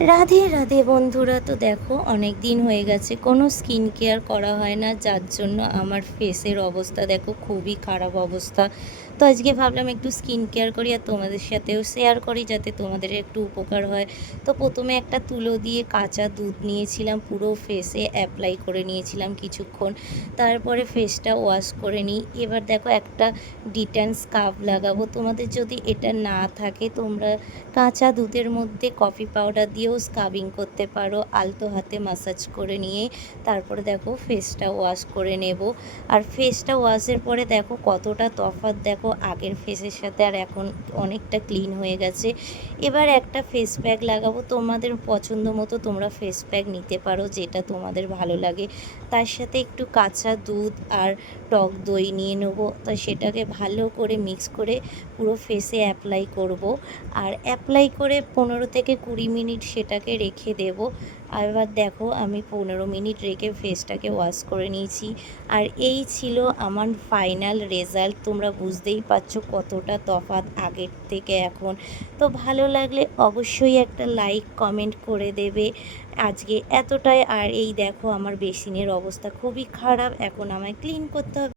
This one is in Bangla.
রাধে রাধে বন্ধুরা। তো দেখো, অনেক দিন হয়ে গেছে কোনো স্কিন কেয়ার করা হয় না, যার জন্য আমার ফেসের অবস্থা দেখো খুবই খারাপ অবস্থা। তো আজকে ভাবলাম একটু স্কিন কেয়ার করি আর তোমাদের সাথেও শেয়ার করি, যাতে তোমাদের একটু উপকার হয়। তো প্রথমে একটা তুলো দিয়ে কাঁচা দুধ নিয়েছিলাম, পুরো ফেসে অ্যাপ্লাই করে নিয়েছিলাম কিছুক্ষণ। তারপরে ফেসটা ওয়াশ করে নিই। এবার দেখো, একটা ডিটেন স্কার্ফ লাগাবো। তোমাদের যদি এটা না থাকে, তোমরা কাঁচা দুধের মধ্যে কফি পাউডার দিয়েও স্ক্রাবিং করতে পারো, আলতো হাতে ম্যাসাজ করে নিয়ে তারপরে দেখো ফেসটা ওয়াশ করে নেব। আর ফেসটা ওয়াশের পরে দেখো কতটা তফাৎ, দেখো আগের ফেসের সাথে আর এখন অনেকটা ক্লিন হয়ে গেছে। এবার একটা ফেস প্যাক লাগাবো। তোমাদের পছন্দ মতো তোমরা ফেস প্যাক নিতে পারো, যেটা তোমাদের ভালো লাগে। তার সাথে একটু কাঁচা দুধ আর টক দই নিয়ে নেবো। তো সেটাকে ভালো করে মিক্স করে পুরো ফেসে অ্যাপ্লাই করব। আর অ্যাপ্লাই করে 15 থেকে 20 মিনিট সেটাকে রেখে দেব। আর এবার দেখো, আমি 15 মিনিট রেখে ফেসটাকে ওয়াশ করে নিয়েছি। আর এই ছিল আমার ফাইনাল রেজাল্ট। তোমরা বুঝতেই পারছো কতটা তফাৎ আগের থেকে এখন। তো ভালো লাগলে অবশ্যই একটা লাইক কমেন্ট করে দেবে। আজকে এতটাই। আর এই দেখো, আমার বেসিনের অবস্থা খুবই খারাপ, এখন আমায় ক্লিন করতে হবে।